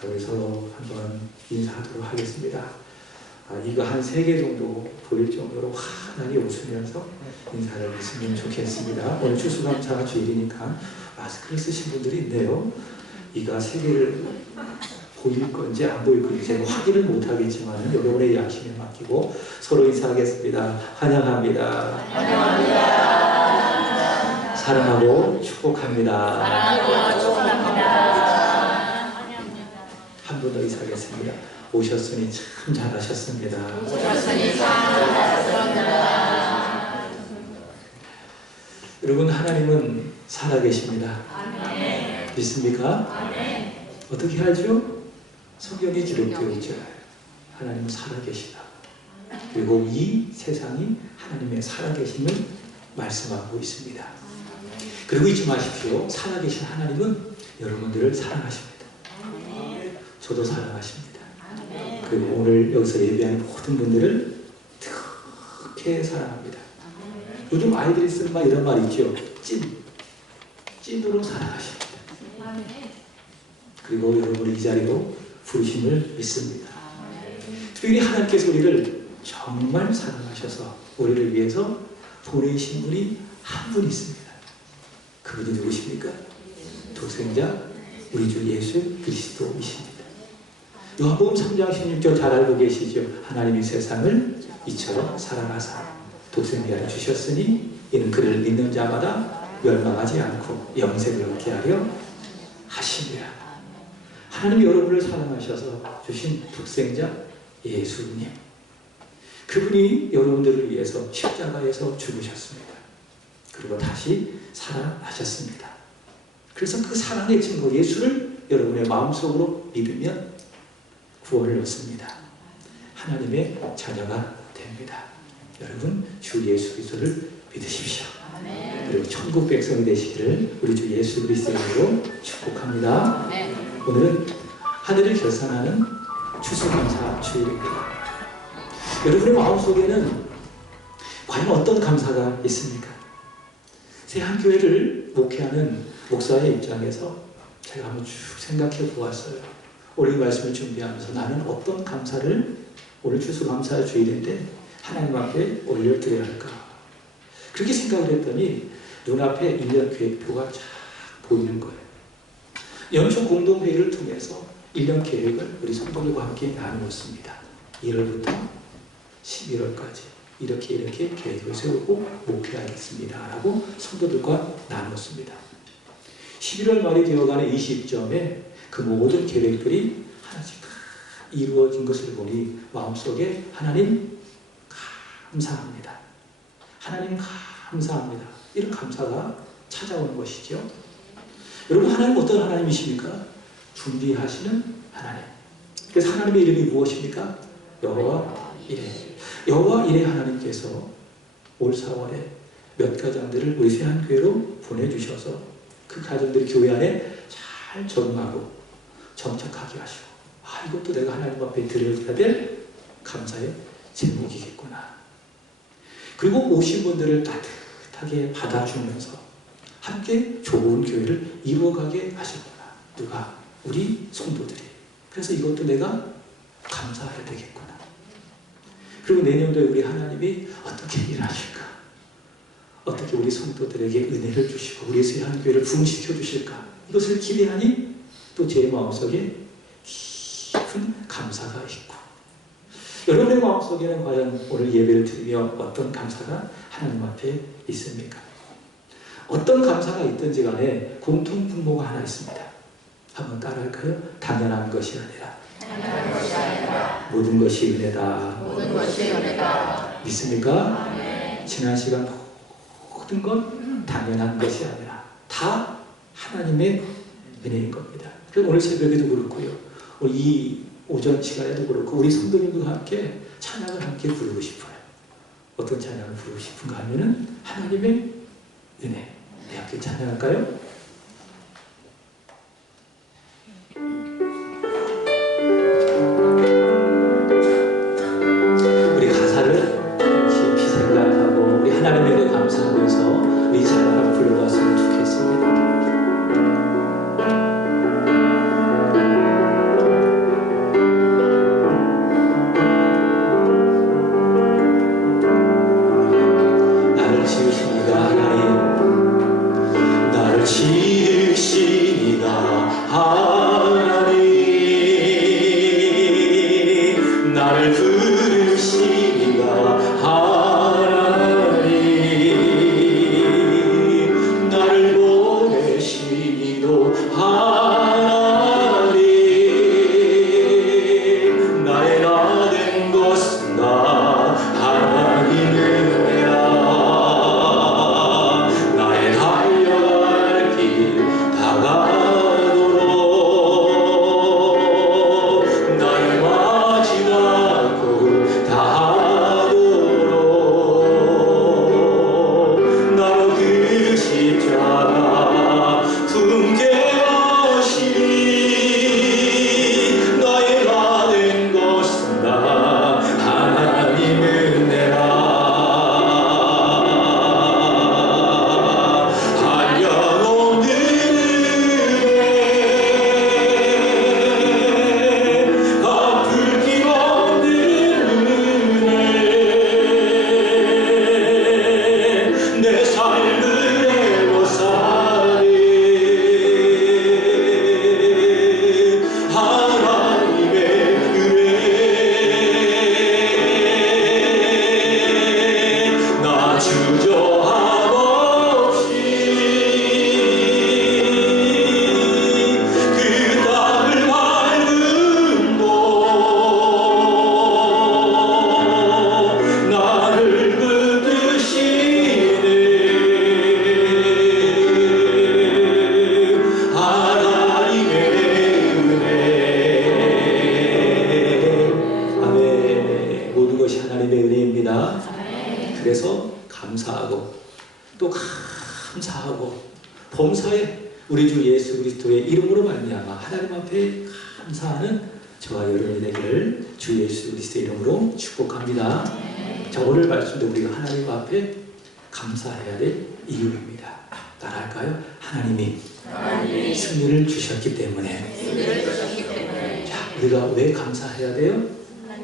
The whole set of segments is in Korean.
자, 우리 서로 한번 인사하도록 하겠습니다. 이거 한 3개 정도 보일 정도로 환하게 웃으면서 인사를 했으면 좋겠습니다. 오늘 추수감사 주일이니까 마스크를 쓰신 분들이 있네요. 이가 3개를 보일 건지 안 보일 건지 제가 확인을 못하겠지만 여러분의 양심에 맡기고 서로 인사하겠습니다. 환영합니다. 환영합니다. 사랑하고 축복합니다. 사랑하고 축복합니다. 한 분 더 인사하겠습니다. 오셨으니 참 잘하셨습니다. 오셨으니 참 잘하셨습니다. 여러분, 하나님은 살아계십니다. 아멘. 믿습니까? 아멘. 어떻게 알죠? 성경에 기록되어 있죠. 하나님은 살아계시다. 그리고 이 세상이 하나님의 살아계심을 말씀하고 있습니다. 그리고 잊지 마십시오. 살아계신 하나님은 여러분들을 사랑하십니다. 저도 사랑하십니다. 그리고 오늘 여기서 예배하는 모든 분들을 특히 사랑합니다. 요즘 아이들이 쓰는 말 이런 말 있죠. 찐으로 사랑하십니다. 그리고 여러분이 이 자리로 부르심을 믿습니다. 특별히 하나님께서 우리를 정말 사랑하셔서 우리를 위해서 보내신 분이 한 분 있습니다. 그분이 누구십니까? 독생자 우리 주 예수 그리스도이십니다. 요한복음 3장 16절 잘 알고 계시죠? 하나님이 세상을 이처럼 사랑하사 독생자를 주셨으니 이는 그를 믿는 자마다 멸망하지 않고 영생을 얻게 하려 하심이라. 하나님이 여러분을 사랑하셔서 주신 독생자 예수님, 그분이 여러분들을 위해서 십자가에서 죽으셨습니다. 그리고 다시 살아나셨습니다. 그래서 그 사랑의 증거 예수를 여러분의 마음속으로 믿으면 구원을 얻습니다. 하나님의 자녀가 됩니다. 여러분, 주 예수 그리스도를 믿으십시오. 아멘. 그리고 천국 백성이 되시기를 우리 주 예수 그리스도로 축복합니다. 아멘. 오늘은 하늘을 결산하는 추수감사 주일입니다. 여러분의 마음속에는 과연 어떤 감사가 있습니까? 새한교회를 목회하는 목사의 입장에서 제가 한번 쭉 생각해 보았어요. 오늘 이 말씀을 준비하면서 나는 어떤 감사를 오늘 추수감사 주일인데 하나님 앞에 올려드려야 할까? 그렇게 생각을 했더니 눈앞에 1년 계획표가 쫙 보이는 거예요. 연초 공동회의를 통해서 1년 계획을 우리 성도들과 함께 나누었습니다. 1월부터 11월까지 이렇게 계획을 세우고 목회하겠습니다 라고 성도들과 나눴습니다. 11월 말이 되어가는 이 시점에 그 모든 계획들이 하나씩 다 이루어진 것을 보니 마음속에 하나님 감사합니다. 하나님 감사합니다. 이런 감사가 찾아오는 것이죠. 여러분, 하나님 어떤 하나님이십니까? 준비하시는 하나님. 그래서 하나님의 이름이 무엇입니까? 여호와 이레. 여호와 이레 하나님께서 올 4월에 몇 가정들을 우리 새한교회로 보내주셔서 그 가정들이 교회 안에 잘 적응하고 정착하게 하시고, 이것도 내가 하나님 앞에 드려야 될 감사의 제목이겠구나. 그리고 오신 분들을 따뜻하게 받아주면서 함께 좋은 교회를 이루어가게 하셨구나. 누가? 우리 성도들이. 그래서 이것도 내가 감사해야 되겠구나. 그리고 내년도에 우리 하나님이 어떻게 일하실까? 어떻게 우리 성도들에게 은혜를 주시고 우리 새한교회를 부흥시켜 주실까? 이것을 기대하니 또 제 마음속에 깊은 감사가 있고, 여러분의 마음속에는 과연 오늘 예배를 드리며 어떤 감사가 하나님 앞에 있습니까? 어떤 감사가 있든지 간에 공통 분모가 하나 있습니다. 한번 따라할까요? 당연한 것이 아니라 모든 것이 은혜다. 모든 것이 은혜다. 믿습니까? 네. 지난 시간 모든 건 당연한 것이 아니라 다 하나님의 은혜인 겁니다. 그래서 오늘 새벽에도 그렇고요. 오늘 이 오전 시간에도 그렇고 우리 성도님들과 함께 찬양을 함께 부르고 싶어요. 어떤 찬양을 부르고 싶은가 하면은 하나님의 은혜. 함께 찬양할까요? 우리 가사를 깊이 생각하고 우리 하나님의 은혜 감사하면서 이 찬양을 불러봤으면 좋겠습니다. 하나님 나를 부르시니가 하나님 나를 보내시니도 하나님 나의 나 된 것은 나 하나님의 은혜라 나의 달려갈 길 다가도록 나의 마지막 곡을 다하도록 나로 그 십자가 품게 하시니 나의 나 된 것은 나 하나님의 은혜라 한량없는 은혜 아플 길 없는 은혜 내 삶을 애워싸는 하나님의 은혜 나 주저함 없이 그 땅을 밟은 곳 나를 붙드시는 하나님의 은혜 아멘. 모든 것이 하나님의 은혜입니다. 그래서 감사하고 또 감사하고 범사에 우리 주 예수 그리스도의 이름으로 말미암아 하나님 앞에 감사하는 저와 여러분이 되기를 주 예수 그리스도의 이름으로 축복합니다. 자, 오늘 말씀도 우리가 하나님 앞에 감사해야 될 이유입니다. 따라할까요? 하나님이 승리를 주셨기 때문에. 승리를 주셨기 때문에. 자, 우리가 왜 감사해야 돼요?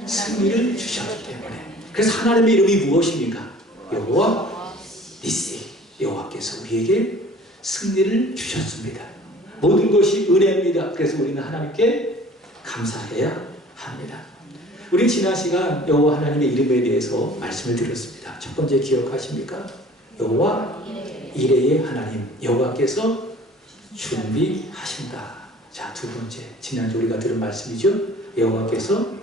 승리를 주셨기 때문에. 그래서 하나님의 이름이 무엇입니까? 여호와 니시, 여호와께서 우리에게 승리를 주셨습니다. 모든 것이 은혜입니다. 그래서 우리는 하나님께 감사해야 합니다. 우리 지난 시간 여호와 하나님의 이름에 대해서 말씀을 드렸습니다. 첫 번째 기억하십니까? 여호와 이레의 하나님, 여호와께서 준비하신다. 자, 두 번째, 지난주 우리가 들은 말씀이죠. 여호와께서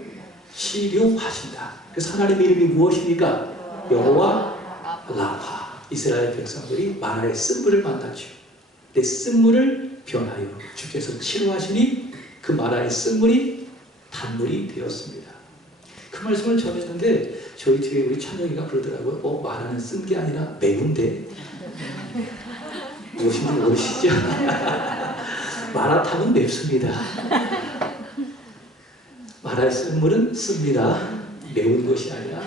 치료하신다. 그래서 하나님의 이름이 무엇입니까? 여호와 라파. 이스라엘 백성들이 마라의 쓴물을 만났죠. 내 쓴물을 변하여 주께서 치료하시니 그 마라의 쓴물이 단물이 되었습니다. 그 말씀을 전했는데 저희 뒤에 우리 찬영이가 그러더라고요. 마라는 쓴 게 아니라 매운데 무엇인지 모르시죠? 마라탕은 맵습니다. 마라의 쓴물은 씁니다. 매운 것이 아니라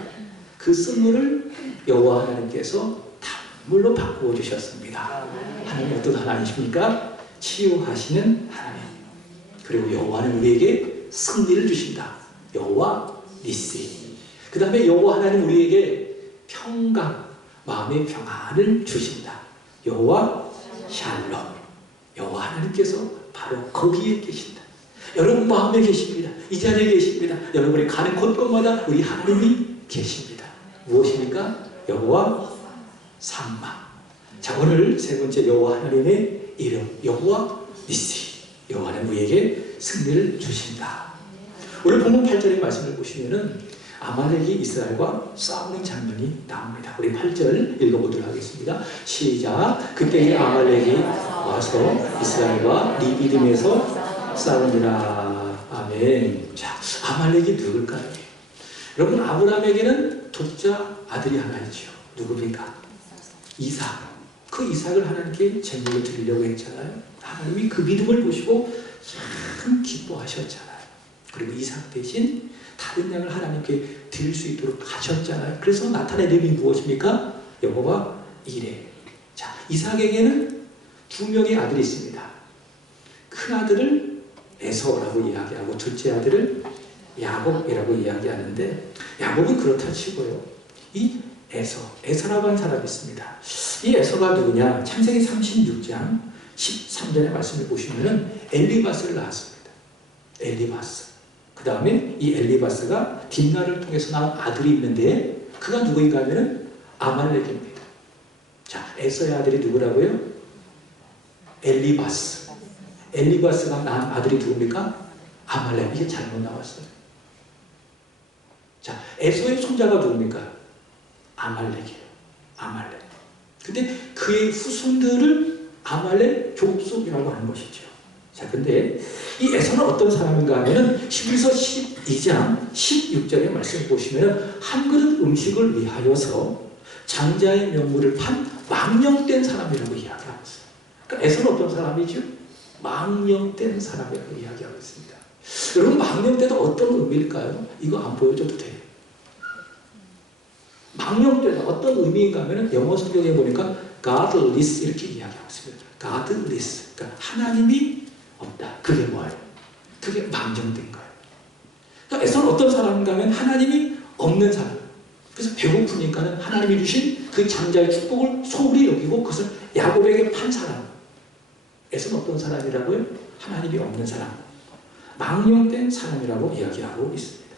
그 쓴물을 여호와 하나님께서 단물로 바꾸어 주셨습니다. 하나님 어떤 하나님이십니까? 치유하시는 하나님. 그리고 여호와는 우리에게 승리를 주신다. 여호와 니시. 그 다음에 여호와 하나님 우리에게 평강, 마음의 평안을 주신다. 여호와 샬롬. 여호와 하나님께서 바로 거기에 계신다. 여러분 마음에 계십니다. 이 자리에 계십니다. 여러분이 가는 곳곳마다 우리 하나님이 계십니다. 무엇입니까? 여호와 삼마. 자, 오늘 세 번째 여호와 하나님의 이름 여호와 니시. 여호와는 우리에게 승리를 주신다. 오늘 본문 8절의 말씀을 보시면은 아말렉이 이스라엘과 싸우는 장면이 나옵니다. 우리 8절 읽어보도록 하겠습니다. 시작. 그때 아말렉이 와서 이스라엘과 리비딤에서 싸우니라. 아멘. 자, 아말렉이 누굴까요? 여러분, 아브라함에게는 독자 아들이 하나 있죠. 누굽니까? 이삭. 그 이삭을 하나님께 제물로 드리려고 했잖아요. 하나님이 그 믿음을 보시고 참 기뻐하셨잖아요. 그리고 이삭 대신 다른 양을 하나님께 드릴 수 있도록 하셨잖아요. 그래서 나타낸 이름이 무엇입니까? 여호와 이레. 자, 이삭에게는 두 명의 아들이 있습니다. 큰 아들을 에서라고 이야기하고 둘째 아들을 야곱이라고 이야기하는데, 야곱은 그렇다 치고요. 이 에서라고 하는 사람이 있습니다. 이 에서가 누구냐? 창세기 36장 13절의 말씀을 보시면은 엘리바스를 낳았습니다. 엘리바스. 그 다음에 이 엘리바스가 딥나를 통해서 낳은 아들이 있는데 그가 누구인가 하면은 아말렉입니다. 자, 에서의 아들이 누구라고요? 엘리바스. 엘리바스가 낳은 아들이 누굽니까? 아말렉. 이게 잘못 나왔어요. 자, 에서의 손자가 누굽니까? 아말렉이에요. 아말렉. 근데 그의 후손들을 아말렉 족속이라고 하는 것이죠. 자, 근데 이 에서는 어떤 사람인가 하면은 히브리서 12장 16절의 말씀을 보시면은 한 그릇 음식을 위하여서 장자의 명물을 판 망령된 사람이라고 이야기하고 있어요. 그러니까 에서는 어떤 사람이죠? 망령된 사람이라고 이야기하고 있습니다. 여러분, 망령되다 어떤 의미일까요? 이거 안 보여줘도 돼요. 망령되다 어떤 의미인가 하면 영어 성경에 보니까 godless 이렇게 이야기하고 있습니다. godless. 그러니까 하나님이 없다. 그게 뭐예요? 그게 망령된 거예요. 그러니까 에서는 어떤 사람인가 하면 하나님이 없는 사람. 그래서 배고프니까는 하나님이 주신 그 장자의 축복을 소홀히 여기고 그것을 야곱에게 판 사람. 에서는 어떤 사람이라고요? 하나님이 없는 사람. 망령된 사람이라고 이야기하고 있습니다.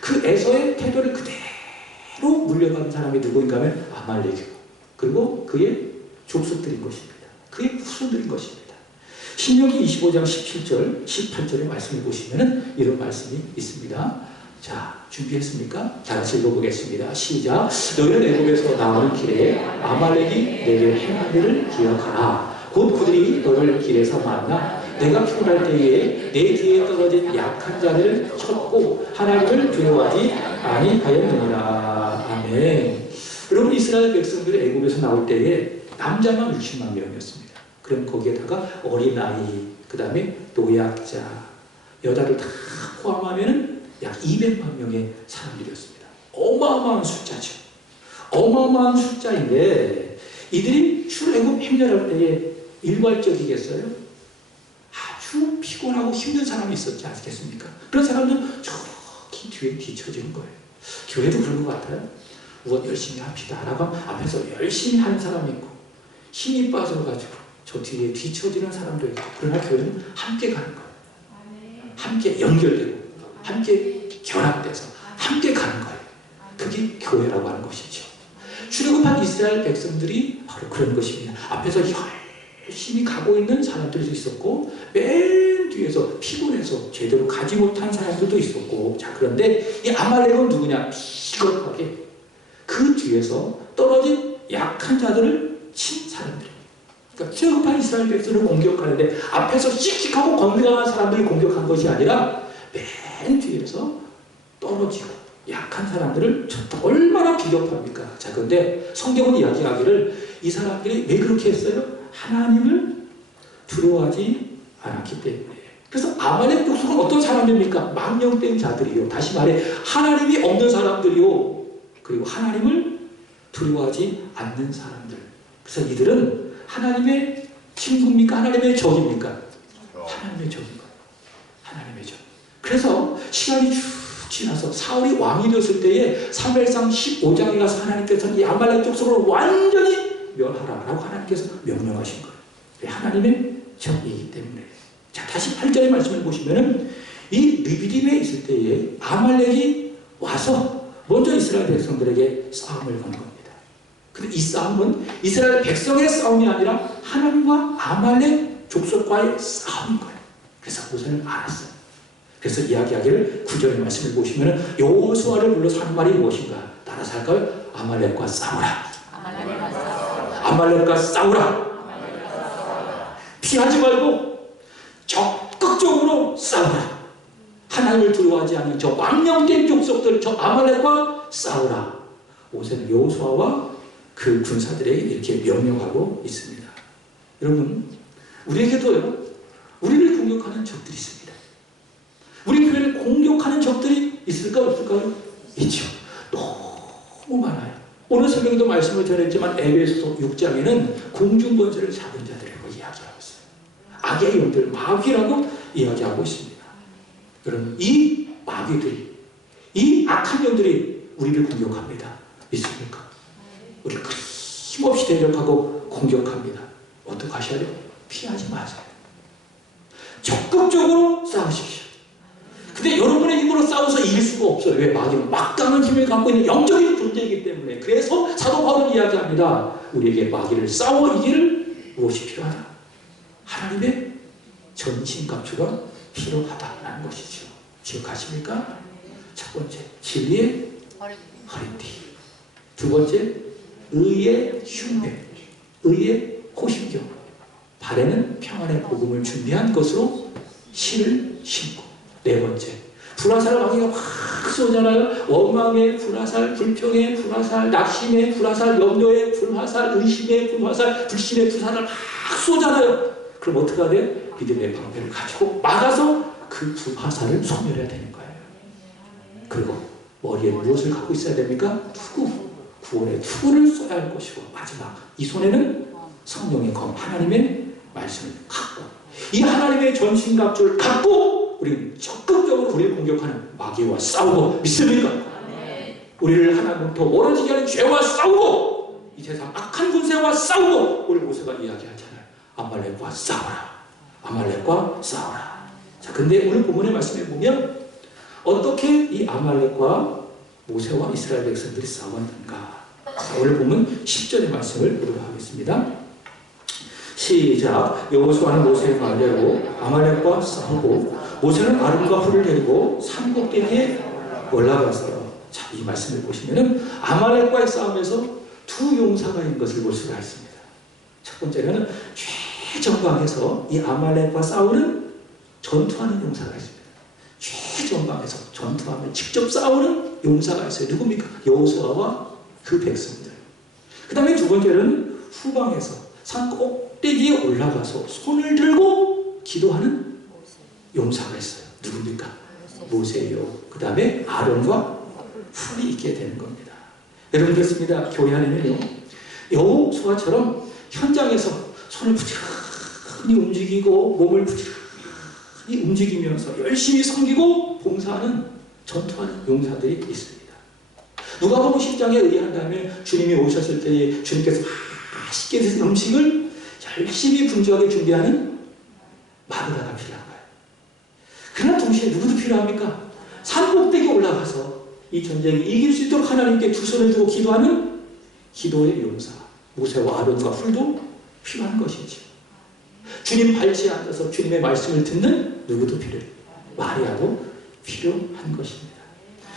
그 에서의 태도를 그대로 물려받은 사람이 누구인가 하면 아말렉이고 그리고 그의 족속들인 것입니다. 그의 후손들인 것입니다. 신명기 25장 17절, 18절의 말씀을 보시면 이런 말씀이 있습니다. 자, 준비했습니까? 다 같이 읽어보겠습니다. 시작. 너희는 애굽에서 나오는 길에 아말렉이 내게 행한 일을 기억하라. 곧 그들이 너를 길에서 만나 내가 피곤할 때에 내 뒤에 떨어진 약한 자를 쳤고 하나님을 두려워하지 아니하였느니라. 아멘. 여러분, 이스라엘 백성들이 애굽에서 나올 때에 남자만 60만 명이었습니다. 그럼 거기에다가 어린아이, 그 다음에 노약자, 여자를 다 포함하면 약 200만 명의 사람들이었습니다. 어마어마한 숫자죠. 어마어마한 숫자인데 이들이 출애굽 행렬할 때에 일괄적이겠어요? 아주 피곤하고 힘든 사람이 있었지 않겠습니까? 그런 사람들은 저기 뒤에 뒤처지는 거예요. 교회도 그런 것 같아요. 우와, 열심히 합시다 라고 앞에서 열심히 하는 사람이 있고 힘이 빠져가지고 저 뒤에 뒤처지는 사람도 있고, 그러나 교회는 함께 가는 거예요. 함께 연결되고 함께 결합돼서 함께 가는 거예요. 그게 교회라고 하는 것이죠. 출애굽한 이스라엘 백성들이 바로 그런 것입니다. 앞에서 열심히 가고 있는 사람들도 있었고 맨 뒤에서 피곤해서 제대로 가지 못한 사람들도 있었고, 자, 그런데 이 아말렉은 누구냐? 비겁하게 그 뒤에서 떨어진 약한 자들을 친 사람들입니다. 그러니까 출애굽한 이스라엘 백성을 공격하는데 앞에서 씩씩하고 건강한 사람들이 공격한 것이 아니라 맨 뒤에서 떨어지고 약한 사람들을 쳤다. 얼마나 비겁합니까? 자, 그런데 성경은 이야기하기를 이 사람들이 왜 그렇게 했어요? 하나님을 두려워하지 않았기 때문에. 그래서 아말렉 족속은 어떤 사람입니까? 망령된 자들이요. 다시 말해 하나님이 없는 사람들이요. 그리고 하나님을 두려워하지 않는 사람들. 그래서 이들은 하나님의 친구입니까? 하나님의 적입니까? 하나님의 적인 거예요. 하나님의 적. 그래서 시간이 쭉 지나서 사울이 왕이 되었을 때에 사무엘상 15장에 가서 하나님께서는 이 아말렉 족속을 완전히 멸하라라고 하나님께서 명령하신 거예요. 하나님의 적이기 때문에. 자, 다시 8절의 말씀을 보시면은 이 르비딤에 있을 때에 아말렉이 와서 먼저 이스라엘 백성들에게 싸움을 건 겁니다. 근데 이 싸움은 이스라엘 백성의 싸움이 아니라 하나님과 아말렉 족속과의 싸움인 거예요. 그래서 모세는 알았어요. 그래서 이야기하기를 9절의 말씀을 보시면은 여호수아를 불러서 하는 말이 무엇인가? 따라서 할까요? 아말렉과 싸우라. 아말렉과 싸우라. 피하지 말고 적극적으로 싸우라. 하나님을 두려워하지 않는 저 망령된 족속들, 저 아말렉과 싸우라. 모세는 여호수아와 그 군사들에게 이렇게 명령하고 있습니다. 여러분, 우리에게도요, 우리를 공격하는 적들이 있습니다. 우리 교회를 공격하는 적들이 있을까 없을까요? 있죠. 너무 많아요. 오늘 새벽에도 말씀을 전했지만 에베소서 6장에는 공중번제를 잡은 자들이라고 이야기하고 있어요. 악의 영들, 마귀라고 이야기하고 있습니다. 여러분, 이 마귀들이, 이 악한 영들이 우리를 공격합니다. 있습니까? 우리 힘없이 대적하고 공격합니다. 어떻게 하셔야 돼요? 피하지 마세요. 적극적으로 싸우십시오. 근데 여러분의 힘으로 싸워서 이길 수가 없어요. 왜? 마귀는 막강한 힘을 갖고 있는 영적인 존재이기 때문에. 그래서 사도 바울은 이야기합니다. 우리에게 마귀를 싸워 이길 무엇이 필요하다? 하나님의 전신갑주가 필요하다라는 것이죠. 기억하십니까? 첫 번째, 진리의 허리띠. 두 번째, 의의 흉배, 의의 호심경. 발에는 평안의 복음을 준비한 것으로 실을 신고. 네 번째, 불화살 마귀가 막 쏘잖아요. 원망의 불화살, 불평의 불화살, 낙심의 불화살, 염려의 불화살, 의심의 불화살, 불신의 불화살을 막 쏘잖아요. 그럼 어떻게 해야 돼? 믿음의 방패를 가지고 막아서 그 불화살을 소멸해야 되는 거예요. 그리고 머리에 무엇을 갖고 있어야 됩니까? 투구. 구원의 투구를 쏘야 할 것이고, 마지막 이 손에는 성령의 검, 하나님의 말씀을 갖고, 이 하나님의 전신갑주를 갖고 우리는 적극적으로 우리를 공격하는 마귀와 싸우고, 믿습니까? 우리를 하나님부터 멀어지게 하는 죄와 싸우고, 이 세상 악한 군세와 싸우고. 오늘 모세가 이야기하잖아요. 아말렉과 싸워라. 아말렉과 싸워라. 자, 근데 오늘 본문의 말씀에 보면 어떻게 이 아말렉과 모세와 이스라엘 백성들이 싸웠는가? 자, 오늘 보면 10절의 말씀을 보도록 하겠습니다. 시작. 여호수아는 모세의 말대로 아말렉과 싸우고, 모세는 아론과 훌을 데리고 산 꼭대기에 올라가서, 자, 이 말씀을 보시면은 아말렉과의 싸움에서 두 용사가 있는 것을 볼 수가 있습니다. 첫 번째는 최전방에서 이 아말렉과 싸우는 전투하는 용사가 있습니다. 최전방에서 전투하며 직접 싸우는 용사가 있어요. 누굽니까? 여호수아와 그 백성들. 그 다음에 두 번째는 후방에서 산 꼭대기에 올라가서 손을 들고 기도하는 용사가 있어요. 누굽니까? 모세요. 그 다음에 아론과 훌이 있게 되는 겁니다. 여러분, 그렇습니다. 교회 안에는요, 여호수아처럼 현장에서 손을 부지런히 움직이고 몸을 부지런히 움직이면서 열심히 섬기고 봉사하는, 전투하는 용사들이 있습니다. 누가복음 10장에 의한다면 주님이 오셨을 때에 주님께서 맛있게 드신 음식을 열심히 분주하게 준비하는 마누라가 필요한 거예요. 그러나 동시에 누구도 필요합니까? 산 꼭대기에 올라가서 이 전쟁을 이길 수 있도록 하나님께 두 손을 두고 기도하는 기도의 용사, 모세와 아론과 훌도 필요한 것이죠. 주님 발치에 앉아서 주님의 말씀을 듣는 누구도 필요해요. 마리아도 필요한 것입니다.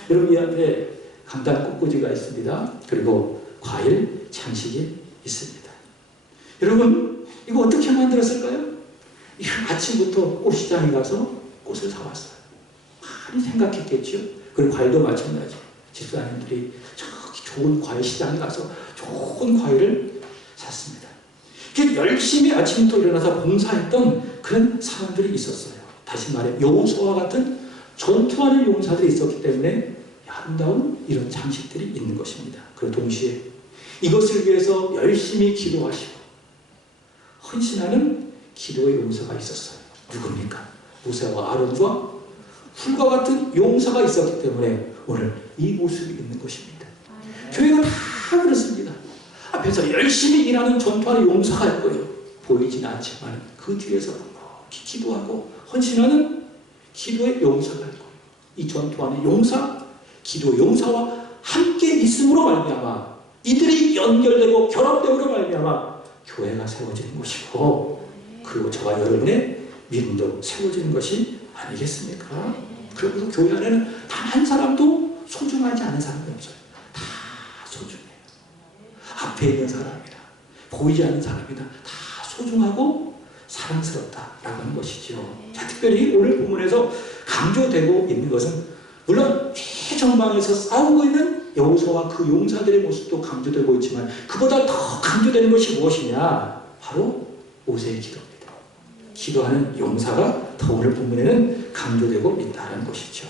여러분, 이 앞에 강단 꽃꽂이가 있습니다. 그리고 과일 장식이 있습니다. 여러분, 이거 어떻게 만들었을까요? 아침부터 꽃시장에 가서 꽃을 사왔어요. 많이 생각했겠죠. 그리고 과일도 마찬가지. 집사님들이 저기 좋은 과일 시장에 가서 좋은 과일을 샀습니다. 열심히 아침부터 일어나서 봉사했던 그런 사람들이 있었어요. 다시 말해 여호수아와 같은 전투하는 용사들이 있었기 때문에 아름다운 이런 장식들이 있는 것입니다. 그리고 동시에 이것을 위해서 열심히 기도하시고 헌신하는 기도의 용사가 있었어요. 누굽니까? 모세와 아론과 훌과 같은 용사가 있었기 때문에 오늘 이 모습이 있는 것입니다. 교회가 다 그렇습니다. 앞에서 열심히 일하는 전투하는 용사가 있고요. 보이지는 않지만 그 뒤에서 기도하고 헌신하는 기도의 용사가 있고, 이 전투하는 용사, 기도 용사와 함께 있음으로 말미암아 이들이 연결되고 결합됨으로 말미암아 교회가 세워지는 것이고, 그리고 저와 여러분의 믿음도 세워지는 것이 아니겠습니까? 그리고 교회 안에는 단 한 사람도 소중하지 않은 사람이 없어요. 다 소중해요. 앞에 있는 사람이다, 보이지 않는 사람이다, 다 소중하고 사랑스럽다라고 하는 것이죠. 자, 특별히 오늘 본문에서 강조되고 있는 것은 물론 최전방에서 싸우고 있는 여호수아와 그 용사들의 모습도 강조되고 있지만 그보다 더 강조되는 것이 무엇이냐? 바로 모세의 기도입니다. 기도하는 용사가 더 오늘 본문에는 강조되고 있다는 것이죠.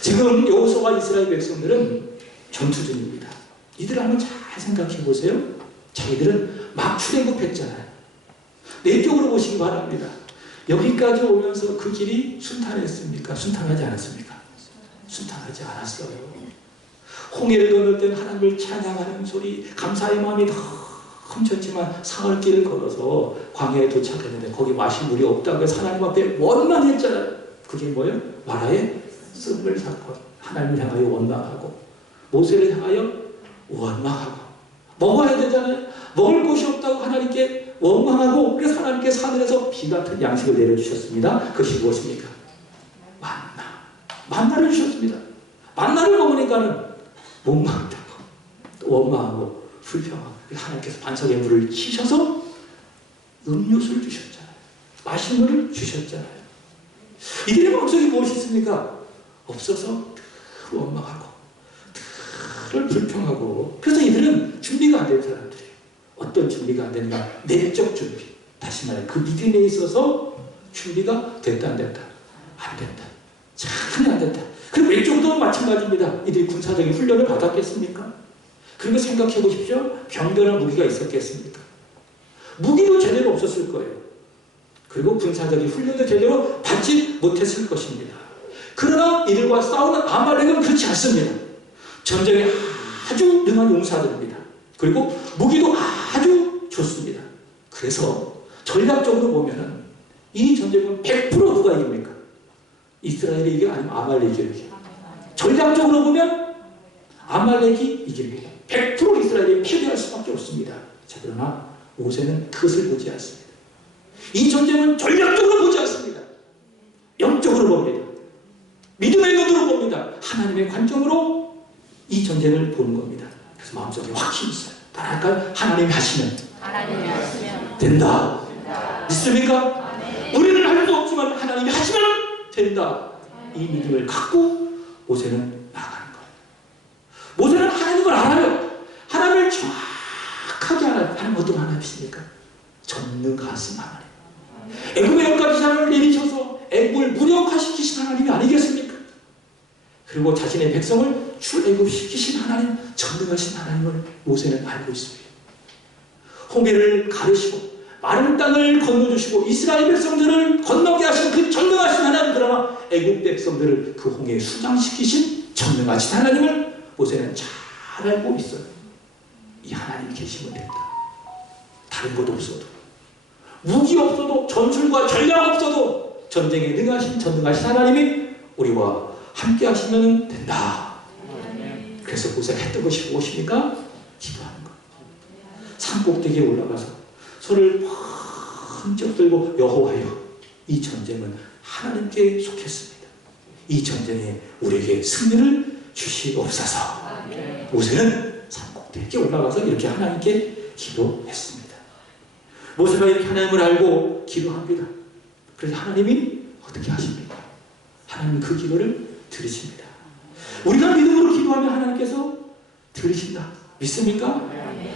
지금 여호수아와 이스라엘 백성들은 전투 중입니다. 이들을 한번 잘 생각해 보세요. 자기들은 막 출애굽했잖아요. 내적으로 보시기 바랍니다. 여기까지 오면서 그 길이 순탄했습니까? 순탄하지 않았습니까? 순탄하지 않았어요. 홍해를 건널 때 하나님을 찬양하는 소리, 감사의 마음이 훔쳤지만 사흘길을 걸어서 광야에 도착했는데 거기 마실 물이 없다고 해서 하나님 앞에 원망했잖아요. 그게 뭐예요? 마라의 씀을 사건. 하나님을 향하여 원망하고 모세를 향하여 원망하고 먹어야 되잖아요. 먹을 곳이 없다고 하나님께 원망하고 그래서 하나님께서 하늘에서 비 같은 양식을 내려주셨습니다. 그것이 무엇입니까? 만나. 만나를 주셨습니다. 만나를 먹으니까는 못 먹는다고 원망하고 불평하고 하나님께서 반석에 물을 치셔서 음료수를 주셨잖아요. 마실 물을 주셨잖아요. 이들의 마음속에 무엇이 있습니까? 없어서 원망하고 늘 불평하고 그래서 이들은 준비가 안 된 사람들이에요. 어떤 준비가 안 되는가? 내적 준비. 다시 말해 그 믿음에 있어서 준비가 됐다 안 됐다? 안 됐다. 전혀 안 됐다. 그리고 왼쪽도 마찬가지입니다. 이들이 군사적인 훈련을 받았겠습니까? 그리고 생각해 보십시오. 병변한 무기가 있었겠습니까? 무기도 제대로 없었을 거예요. 그리고 군사적인 훈련도 제대로 받지 못했을 것입니다. 그러나 이들과 싸우는 아말렉은 그렇지 않습니다. 전쟁에 아주 능한 용사들입니다. 그리고 무기도 아주 좋습니다. 그래서 전략적으로 보면은 이 전쟁은 100% 누가 이깁니까? 이스라엘이 이겨 아니면 아말렉이 이겨? 전략적으로 보면 아말렉이 이깁니다. 100% 이스라엘이 패배할 수밖에 없습니다. 자, 그러나 모세는 그것을 보지 않습니다. 이 전쟁은 전략적으로 보지 않습니다. 영적으로 봅니다. 믿음의 눈으로 봅니다. 하나님의 관점으로 이 전쟁을 보는 겁니다. 그래서 마음속에 확신이 있어요. 따라할까요? 하나님이 하시면 된다. 믿습니까? 우리는 할 수 없지만 하나님이 하시면 된다. 이 믿음을 갖고 모세는 나아가는 거예요. 모세는 하나님을 알아요. 하나님을 정확하게 알아요. 하나님 어떤 하나님이십니까? 전능하신 하나님. 애굽의 열가지 사람을 내리셔서 애굽을 무력화시키신 하나님이 아니겠습니까? 그리고 자신의 백성을 출애굽시키신 하나님, 전능하신 하나님을 모세는 알고 있습니다. 홍해를 가르시고 마른 땅을 건너주시고 이스라엘 백성들을 건너게 하신 그 전능하신 하나님, 그러나 애굽 백성들을 그 홍해에 수장시키신 전능하신 하나님을 모세는 잘 알고 있어요. 이 하나님이 계시면 된다. 다른 것 없어도, 무기 없어도, 전술과 전략 없어도 전쟁에 능하신 전능하신 하나님이 우리와 함께 하시면 된다. 그래서 모세가 했던 것이 무엇입니까? 기도하는 것. 산꼭대기에 올라가서 손을 번쩍 들고 여호와여, 이 전쟁은 하나님께 속했습니다. 이 전쟁에 우리에게 승리를 주시옵소서. 모세는 산꼭대기에 올라가서 이렇게 하나님께 기도했습니다. 모세가 이렇게 하나님을 알고 기도합니다. 그래서 하나님이 어떻게 하십니까? 하나님은 그 기도를 들으십니다. 우리가 믿음으로 기도하면 하나님께서 들으신다. 믿습니까?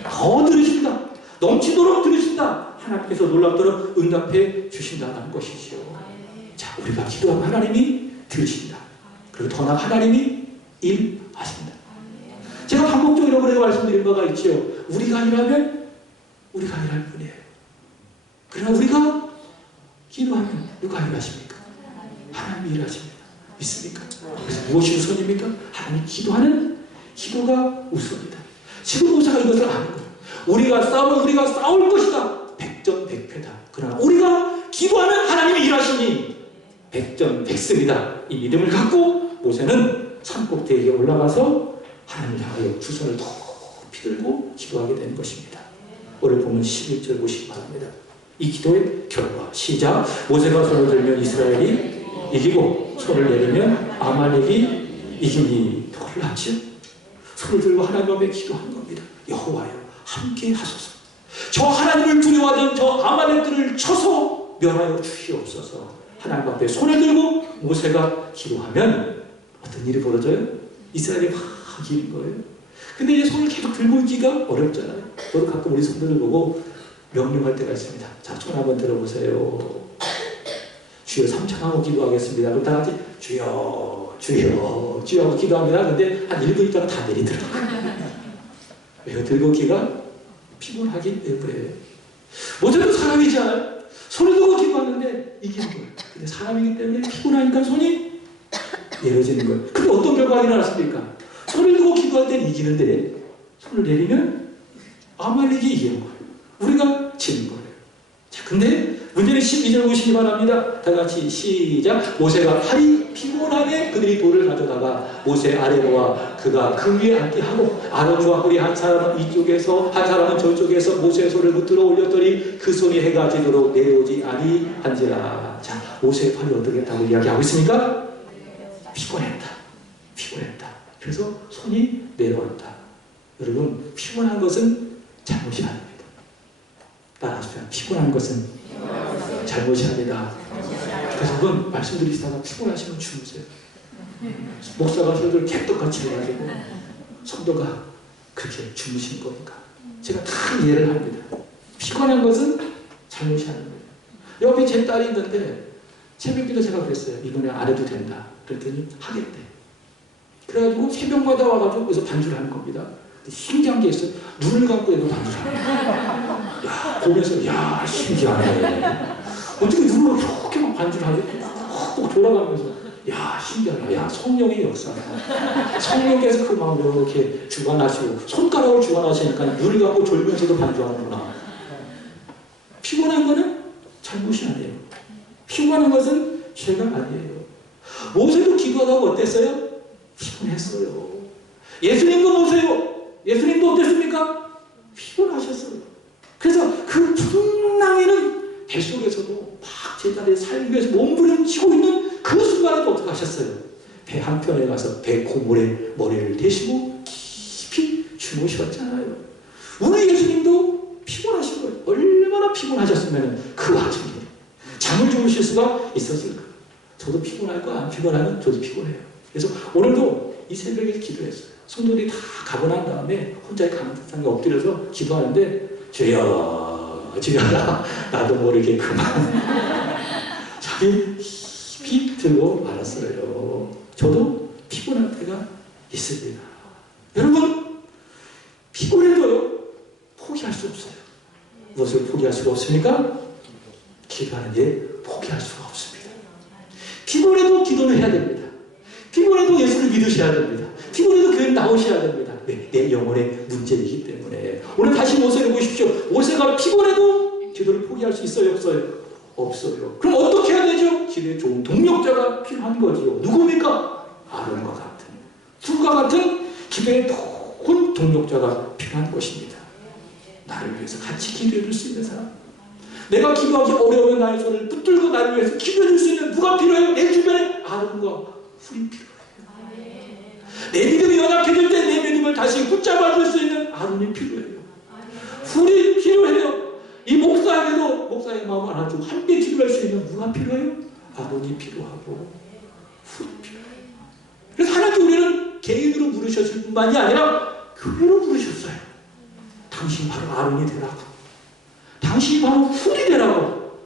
더 들으신다. 넘치도록 들으신다. 하나님께서 놀랍도록 응답해 주신다는 것이죠. 자, 우리가 기도하면 하나님이 들으신다. 그리고 더 나아 하나님이 일하신다. 제가 반복적으로 그래도 말씀드린 바가 있죠. 우리가 일하면 우리가 일할 뿐이에요. 그러나 우리가 기도하면 누가 일하십니까? 하나님이 일하십니다. 믿습니까? 그래서 무엇이 우선입니까? 하나님 기도하는 기도가 우선이다. 지금 모세가 이것을 아는 거예요. 우리가 싸우면 우리가 싸울 것이다. 백전백패다. 그러나 우리가 기도하면 하나님이 일하시니 백전백승이다. 이 믿음을 갖고 모세는 산꼭대기에 올라가서 하나님을 향하여 두 손을 높이 들고 기도하게 되는 것입니다. 오늘 보면 11절 보시기 바랍니다. 이 기도의 결과 시작. 모세가 손을 들면 이스라엘이 이기고 손을 내리면 아말렉이 이기니. 놀랍죠? 손을 들고 하나님 앞에 기도하는 겁니다. 여호와여, 함께 하소서. 저 하나님을 두려워하던 저 아말렉들을 쳐서 멸하여 주시옵소서. 하나님 앞에 손을 들고 모세가 기도하면 어떤 일이 벌어져요? 이스라엘이 막 이기는 거예요. 근데 이제 손을 계속 들고 있기가 어렵잖아요. 저도 가끔 우리 성도들 보고 명령할 때가 있습니다. 자, 손 한번 들어보세요. 주여 삼창하고 기도하겠습니다. 그럼 다 같이 주여 주여 주여 하고 기도합니다. 근데 한 1분 있다가 다 내리더라고요. 왜 들고 기가 피곤하기 때문에. 모세도 사람이지 않아요? 손을 들고 기도하는데 이기는 거예요. 근데 사람이기 때문에 피곤하니까 손이 내려지는 거예요. 근데 어떤 결과가 일어났습니까? 손을 들고 기도할 때는 이기는데 손을 내리면 아말렉이 이기는 거예요. 우리가 지는 거예요. 자, 근데 문제는 12절 보시기 바랍니다. 다 같이 시작. 모세가 팔이 피곤하게 그들이 돌을 가져다가 모세 아래로와 그가 그 위에 앉게 하고 아론과 우리 한 사람은 이쪽에서 한 사람은 저쪽에서 모세의 손을 붙들어 올렸더니 그 손이 해가 지도록 내려오지 아니한지라. 자, 모세의 팔이 어떻게 했다고 이야기하고 있습니까? 피곤했다. 피곤했다. 그래서 손이 내려왔다. 여러분, 피곤한 것은 잘못이 아닙니다. 따라하세요. 피곤한 것은 잘못이 아니다. 그래서 그건 말씀드리다가 피곤하시면 주무세요. 목사가 설교를 개떡같이 해가지고 성도가 그렇게 주무신 거니까 제가 다 이해를 합니다. 피곤한 것은 잘못이 아닙니다. 여기 제 딸이 있는데 새벽기도 제가 그랬어요. 이번에 안 해도 된다. 그랬더니 하겠대. 그래가지고 새벽마다 와가지고 그래서 반주를 하는 겁니다. 신기한 게 있어요. 눈을 감고 해도 반주를 하는 거예요. 야, 보면서 야, 신기하네. 어떻게 눈으로 그렇게 막 반주를 하지? 꼭 돌아가면서 야, 신기하다. 야, 성령의 역사다. 성령께서 그 마음을 이렇게 주관하시고 손가락을 주관하시니까 눈을 감고 졸면서도 반주하는구나. 피곤한 거는 잘못이 아니에요. 피곤한 것은 죄가 아니에요. 모세도 기도하다가 어땠어요? 피곤했어요. 예수님도 보세요. 예수님도 어땠습니까? 피곤하셨어요. 그래서 그 풍랑에는 뱃속에서도 막 제자리에 살기 위해서 몸부림치고 있는 그 순간에도 어떻게 하셨어요? 배 한편에 가서 배 고물에 머리를 대시고 깊이 주무셨잖아요. 우리 예수님도 피곤하신 거예요. 얼마나 피곤하셨으면 그 와중에 잠을 주무실 수가 있었을까? 저도 피곤할까? 안 피곤하면 저도 피곤해요. 그래서 오늘도 이 새벽에 기도했어요. 성도들이 다 가고 난 다음에 혼자 강상에 엎드려서 기도하는데 주여 주여 나도 모르게 그만 자기 깊이 들고 말았어요. 저도 피곤할 때가 있습니다. 여러분 피곤해도요 포기할 수 없어요. 무엇을 포기할 수가 없습니까? 기도하는 일 포기할 수가 없습니다. 피곤해도 기도를 해야 됩니다. 피곤해도 예수를 믿으셔야 됩니다. 피곤해도 교회 나오셔야 됩니다. 네, 내 영혼의 문제이기 때문에. 오늘 다시 모세를 보십시오. 모세가 피곤해도 기도를 포기할 수 있어요? 없어요? 없어요. 그럼 어떻게 해야 되죠? 기도에 좋은 동력자가 필요한 거지요. 누굽니까? 아론과 같은, 툴과 같은 기도에 좋은 동력자가 필요한 것입니다. 나를 위해서 같이 기도해 줄 수 있는 사람. 내가 기도하기 어려우면 나의 손을 붙들고 나를 위해서 기도해 줄 수 있는 누가 필요해요? 내 주변에 아론과 훌이 필요해요. 내 믿음이 연약해질 때 내 믿음을 다시 붙잡아 줄 수 있는 아론이 필요해요. 훌이 필요해요. 이 목사에게도 목사의 마음을 알아주고 함께 기도할 수 있는 누가 필요해요? 아론이 필요하고 훌이 필요해요. 그래서 하나님 우리는 개인으로 부르셨을 뿐만이 아니라 교회로 부르셨어요. 당신 바로 아론이 되라고, 당신이 바로 훌이 되라고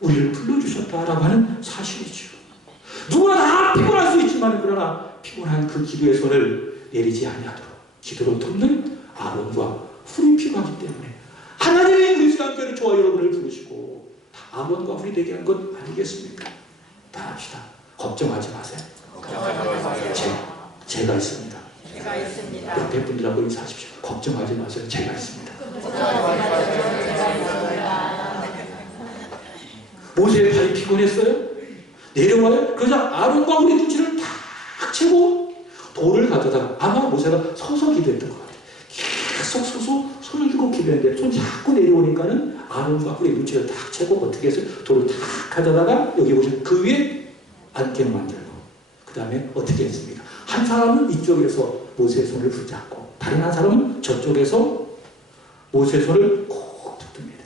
우리를 불러주셨다라고 하는 사실이죠. 누구나 다 피곤할 수 있지만 그러나 피곤한 그 기도의 손을 내리지 아니하도록 기도로 돕는 아론과 훌이 필요하기 때문에 하나님이 우리 수양교회를 저와 여러분을 부르시고 다 아론과 훌이 되게 한 것 아니겠습니까? 다 합시다. 걱정하지 마세요. 제가 있습니다. 옆에 분들하고 인사하십시오. 걱정하지 마세요. 제가 있습니다. 모세의 발이 피곤했어요? 내려와요? 그래서 아론과 우리 눈치를 탁 채고 돌을 가져다가 아마 모세가 서서 기도했던 것 같아요. 계속 서서 손을 들고 기도했는데 손 자꾸 내려오니까는 아론과 우리 눈치를 탁 채고 어떻게 해서 돌을 탁 가져다가 여기 보시면 그 위에 안개를 만들고 그 다음에 어떻게 했습니까? 한 사람은 이쪽에서 모세의 손을 붙잡고 다른 한 사람은 저쪽에서 모세의 손을 꼭 붙듭니다.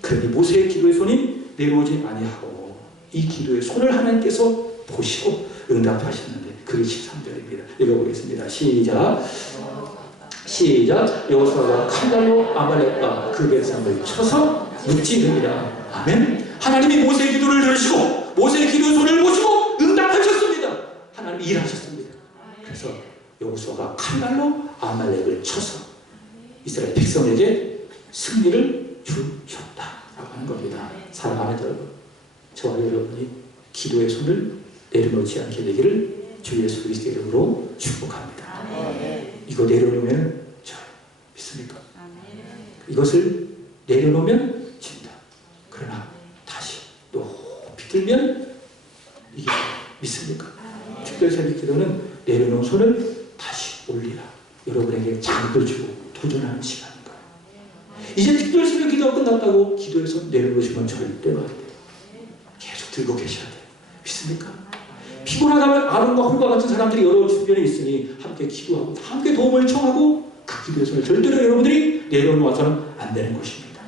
그러니 모세의 기도의 손이 내려오지 아니하고 이 기도의 손을 하나님께서 보시고 응답하셨는데 그게 13절입니다. 읽어보겠습니다. 시작. 여호수아가 칼날로 아말렉과 그 백성을 쳐서 무찌르니라. 아멘. 하나님이 모세의 기도를 들으시고 모세의 기도의 손을 보시고 응답하셨습니다. 하나님이 일하셨습니다. 그래서 여호수아가 칼날로 아말렉을 쳐서 이스라엘 백성에게 승리를 주셨다라고 하는 겁니다. 사랑하는 여러분, 저와 여러분이 기도의 손을 내려놓지 않게 되기를 주 예수 그리스도의 이름으로 축복합니다. 이거 내려놓으면 저 믿습니까? 이것을 내려놓으면 진다. 그러나 다시 높이 들면 이게 믿습니까? 특별 새벽 기도는 내려놓은 손을 다시 올리라. 여러분에게 자극을 주고 도전하는 시간인 거예요. 이제 특별 새벽 기도가 끝났다고 기도해서 내려놓으시면 절대로 안 돼요. 계속 들고 계셔야 돼요. 믿습니까? 피곤하다면 아론과 홀과 같은 사람들이 여러 주변에 있으니 함께 기도하고 함께 도움을 청하고 그 기도에서는 절대로 여러분들이 내려놓아서는 안 되는 것입니다.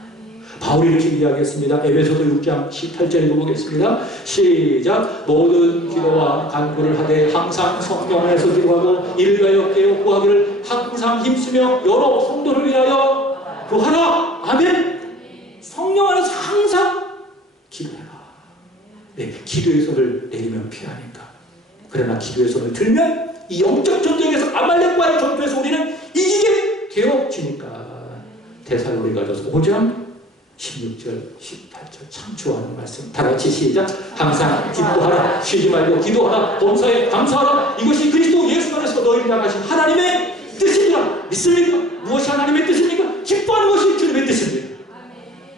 바울이 이렇게 이야기했습니다. 에베소서 6장 18절 읽어보겠습니다. 시작. 모든 기도와 간구를 하되 항상 성령 안에서 기도하고 이를 위하여 깨어 구하기를 항상 힘쓰며 여러 성도를 위하여 구하라. 아멘. 성령 안에서 항상 기도해라. 네, 기도의 손을 내리면 피하니까. 그러나 기도의 손을 들면 이 영적 전쟁에서 아말렉과의 전투에서 우리는 이기게 되어지니까. 데살로니가서 5장 16절 18절 참 좋아하는 말씀. 다 같이 시작. 항상 기도하라. 쉬지 말고 기도하라. 범사에 감사하라. 이것이 그리스도 예수 안에서 너희를 향하신 하나님의 뜻입니다. 믿습니까? 무엇이 하나님의 뜻입니까? 기뻐하는 것이 주님의 뜻입니다.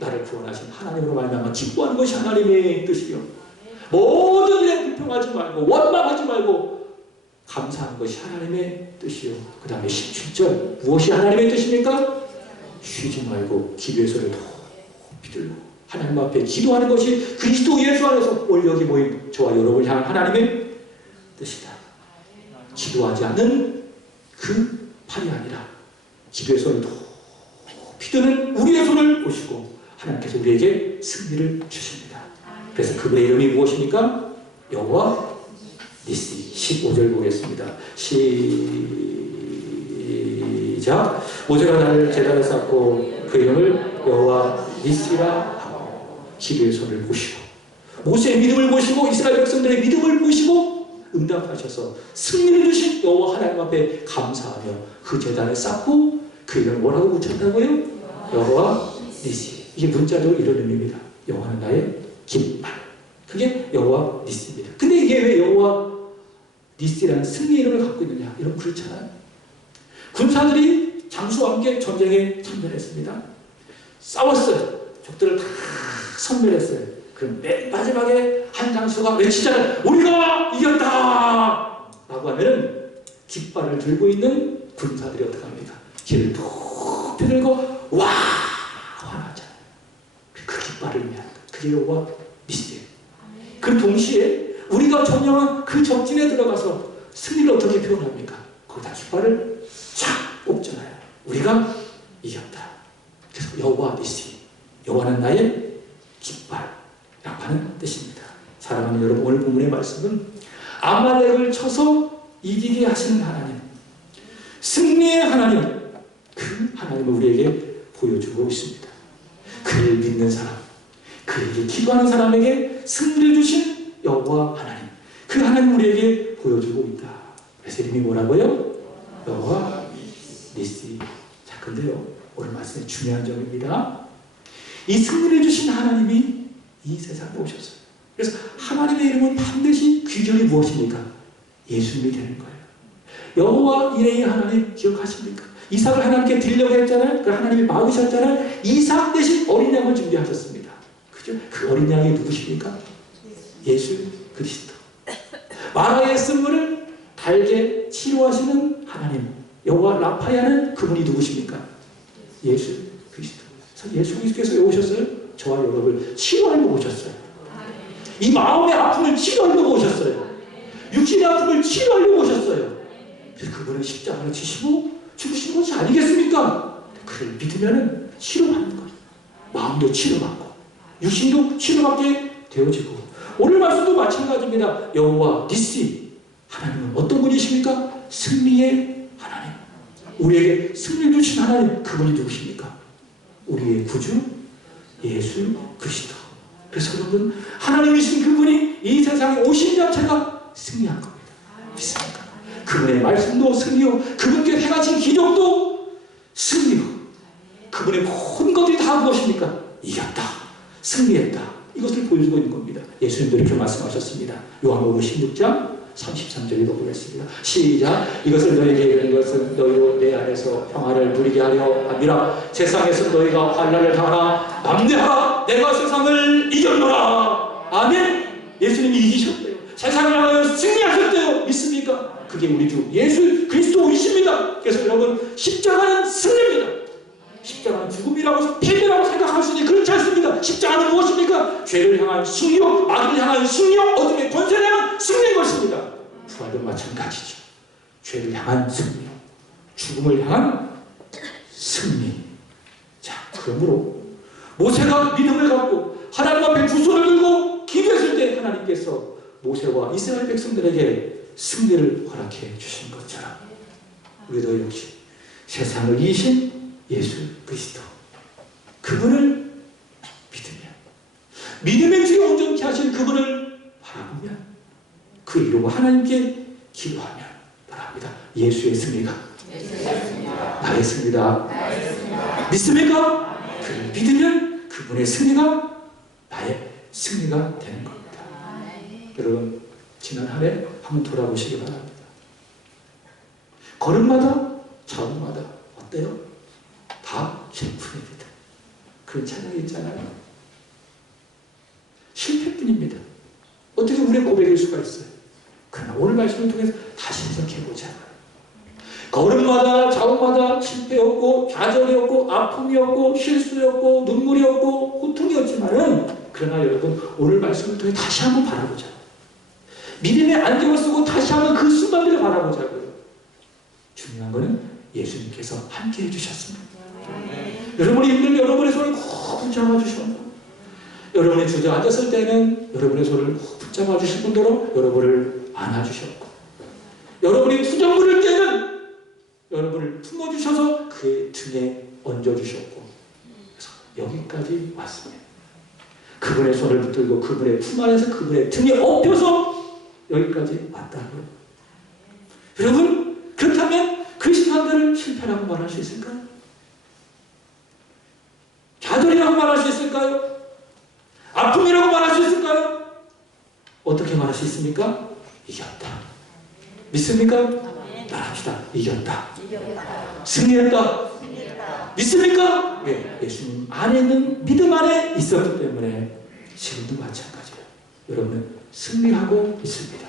나를 구원하신 하나님으로 말미암아 기뻐하는 것이 하나님의 뜻이요. 모든 일에 불평하지 말고 원망하지 말고 감사하는 것이 하나님의 뜻이요. 그 다음에 17절 무엇이 하나님의 뜻입니까? 쉬지 말고 기도의 손을 높이 들고 하나님 앞에 기도하는 것이 그리스도 예수 안에서 오늘 여기 모인 저와 여러분을 향한 하나님의 뜻이다. 기도하지 않는 그 팔이 아니라 기도의 손을 높이 드는 우리의 손을 보시고 하나님께서 우리에게 승리를 주십니다. 그래서 그분의 이름이 무엇입니까? 여호와 니시. 15절 보겠습니다. 시작. 모세가 나를 제단에 쌓고 그 이름을 여호와 니시라 하고 기도의 손을 보시고 모세의 믿음을 보시고 이스라엘 백성들의 믿음을 보시고 응답하셔서 승리를 주신 여호와 하나님 앞에 감사하며 그 제단을 쌓고 그 이름을 뭐라고 붙였다고요? 여호와 니시. 이게 문자적으로 이런 의미입니다. 여호와는 나의 깃발. 그게 여호와 니시입니다. 근데 이게 왜 여호와 니시라는 승리 이름을 갖고 있느냐? 이런 그렇잖아요. 군사들이 장수와 함께 전쟁에 참전했습니다. 싸웠어요. 적들을 다 섬멸했어요. 그럼 맨 마지막에 한 장수가 외치잖아요. 우리가 이겼다! 라고 하면 깃발을 들고 있는 군사들이 어떻게 합니까? 길을 높이 들고 와! 화나잖아요. 그 깃발을 위한 그게 여호와 니시예요. 그 동시에 우리가 점령한 그 적진에 들어가서 승리를 어떻게 표현합니까? 거기다 깃발을 쫙 뽑잖아요. 우리가 이겼다. 그래서 여호와 니시. 여호와는 나의 깃발이라고 하는 뜻입니다. 사랑하는 여러분, 오늘 본문의 말씀은 아말렉을 쳐서 이기게 하시는 하나님, 승리의 하나님, 그 하나님을 우리에게 보여주고 있습니다. 그를 믿는 사람, 그에게 기도하는 사람에게 승리를 주신 여호와 하나님, 그 하나님 우리에게 보여주고 있다. 그래서 이름이 뭐라고요? 여호와 니시. 자, 근데요, 오늘 말씀의 중요한 점입니다. 이 승리를 주신 하나님이 이 세상에 오셨어요. 그래서 하나님의 이름은 반드시 귀결이 무엇입니까? 예수님이 되는 거예요. 여호와 이레의 하나님 기억하십니까? 이삭을 하나님께 드리려고 했잖아요. 그 하나님이 막으셨잖아요. 이삭 대신 어린 양을 준비하셨습니다. 그죠? 그 어린 양이 누구십니까? 예수 그리스도. 마라의 쓴물을 달게 치료하시는 하나님, 여호와 라파야는 그분이 누구십니까? 예수 그리스도. 그래서 예수 그리스도께서 왜 오셨어요? 저와 여러분을 치료하려고 오셨어요. 이 마음의 아픔을 치료하려고 오셨어요. 육신의 아픔을 치료하려고 오셨어요. 그래서 그분은 십자가를 지시고 죽으신 것이 아니겠습니까? 그를 믿으면 치료받는 거예요. 마음도 치료받고 육신도 치료받게 되어지고. 오늘 말씀도 마찬가지입니다. 여호와 니시. 하나님은 어떤 분이십니까? 승리의 하나님. 우리에게 승리를 주신 하나님, 그분이 누구십니까? 우리의 구주 예수 그리스도. 그래서 여러분, 하나님이신 그분이 이 세상에 오신 자체가 승리한 겁니다. 믿습니까? 그분의 말씀도 승리요, 그분께 행하신 기적도 승리요, 그분의 모든 것들이 다 무엇입니까? 이겼다, 승리했다, 이것을 보여주고 있는 겁니다. 예수님도 이렇게 말씀하셨습니다. 요한복음 16장 33절 읽어보겠습니다. 시작. 이것을 너희에게 이르는 것은 너희로 내 안에서 평화를 누리게 하려 함이라. 세상에서 너희가 환난을 당하나 담대하라. 내가 세상을 이겼노라. 아멘. 예수님이 이기셨대요. 세상을 향하여 승리하셨대요. 믿습니까? 그게 우리 주 예수 그리스도이십니다. 그래서 여러분, 십자가는 승리입니다. 십자가는 죽음이라고 해서 패배라고 생각할 수 있는데 그렇지 않습니다. 십자가는 무엇입니까? 죄를 향한 승리요, 악을 향한 승리요, 어둠의 권세를 향한 승리인 것입니다. 부활도 마찬가지죠. 죄를 향한 승리요, 죽음을 향한 승리. 자, 그러므로 모세가 믿음을 갖고 하나님 앞에 두 손을 들고 기도했을 때 하나님께서 모세와 이스라엘 백성들에게 승리를 허락해 주신 것처럼 우리도 역시 세상을 이기신 예수 그리스도, 그분을 믿으면, 믿음의 주에 온전케 하신 그분을 바라보면, 그 이루고 하나님께 기도하면 바랍니다. 예수의 승리가 나의 승리다. 믿습니까? 그를 믿으면 그분의 승리가 나의 승리가 되는 겁니다. 여러분, 지난 한 해 한번 돌아보시기 바랍니다. 걸음마다, 자음마다 어때요? 다 실패입니다. 그런 찬양이 있잖아요. 실패뿐입니다. 어떻게 우리의 고백일 수가 있어요? 그러나 오늘 말씀을 통해서 다시 생각해보자. 걸음마다, 자음마다 실패였고, 좌절이었고, 아픔이었고, 실수였고, 눈물이었고, 고통이었지만은, 그러나 여러분, 오늘 말씀을 통해 다시 한번 바라보자. 믿음의 안경을 쓰고 다시 한번 그 순간들을 바라보자고요. 중요한 것은 예수님께서 함께 해주셨습니다. 여러분이 힘들면 여러분의 손을 꼭 붙잡아 주시고, 여러분이 주저앉았을 때는 여러분의 손을 꼭 붙잡아 주실 뿐더러 여러분을 안아주셨고, 여러분이 투정 부릴 때는 여러분을 품어주셔서 그의 등에 얹어주셨고, 그래서 여기까지 왔습니다. 그분의 손을 붙들고 그분의 품 안에서 그분의 등에 업혀서 여기까지 왔다고요. 여러분, 그렇다면 그 시간들을 실패라고 말할 수 있을까요? 좌절이라고 말할 수 있을까요? 아픔이라고 말할 수 있을까요? 어떻게 말할 수 있습니까? 이겼다. 믿습니까? 말합시다. 이겼다. 승리했다. 믿습니까? 네. 예수님 안에 있는 믿음 안에 있었기 때문에 지금도 마찬가지예요. 여러분은 승리하고 있습니다.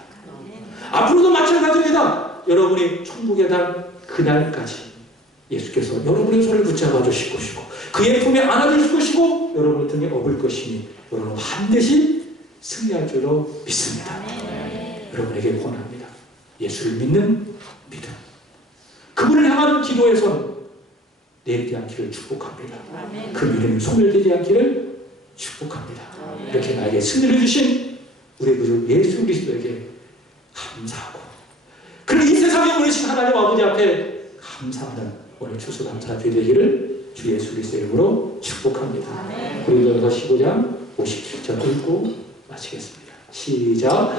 앞으로도 마찬가지입니다. 여러분이 천국에 갈 그날까지 예수께서 여러분의 손을 붙잡아 주실 것이고, 그의 품에 안아주실 것이고, 여러분의 등에 업을 것이니 여러분은 반드시 승리할 줄로 믿습니다. 여러분에게 권합니다. 예수를 믿는 믿음, 그분을 향하는 기도에서는 내리지 않기를 축복합니다. 그 믿음이 소멸되지 않기를 축복합니다. 이렇게 나에게 승리를 주신 우리 그 예수 그리스도에게 감사하고, 그리고 이 세상에 보내신 하나님 아버지 앞에 감사하는 오늘 추수감사주의 되기를 주 예수 그리스도의 이름으로 축복합니다. 고린도전서 15장 57절 읽고 마치겠습니다. 시작.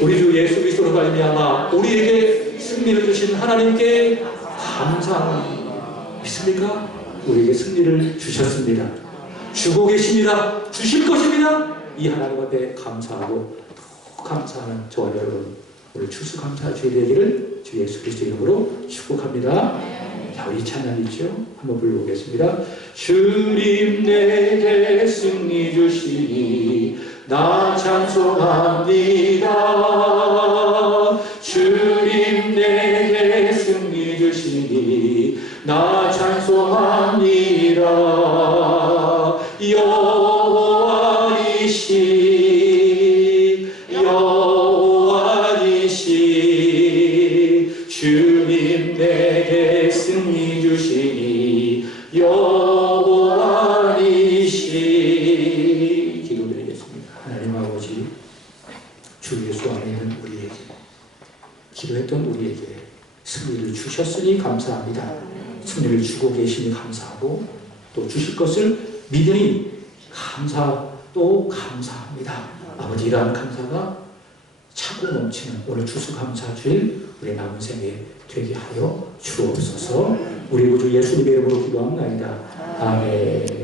우리 주 예수 그리스도로 말미암아 우리에게 승리를 주신 하나님께 감사합니다. 믿습니까? 우리에게 승리를 주셨습니다. 주고 계십니다. 주실 것입니다. 이 하나님 앞에 감사하고 또 감사하는 저와 여러분, 오늘 추수감사주의 되기를 주 예수 그리스도 이름으로 축복합니다. 자, 우리 찬양 있죠? 한번 불러보겠습니다. 주님 내게 승리 주시니 나 찬송합니다. 주님 내게 승리 주시니 나 찬송합니다. 여호와이시 여호와이시 주님 내게 승리 주시니 여호와이시. 기도드리겠습니다. 하나님 아버지, 주 예수 안에 있는 우리에게, 기도했던 우리에게 승리를 주셨으니 감사합니다. 승리를 주고 계시니 감사하고, 또 주실 것을 믿으니 또 감사합니다. 아버지, 이러한 감사가 차고 넘치는 오늘 추수감사주일 우리 남은 생에 되게 하여 주옵소서. 우리 구주 예수님의 이름으로 기도합니다. 아멘.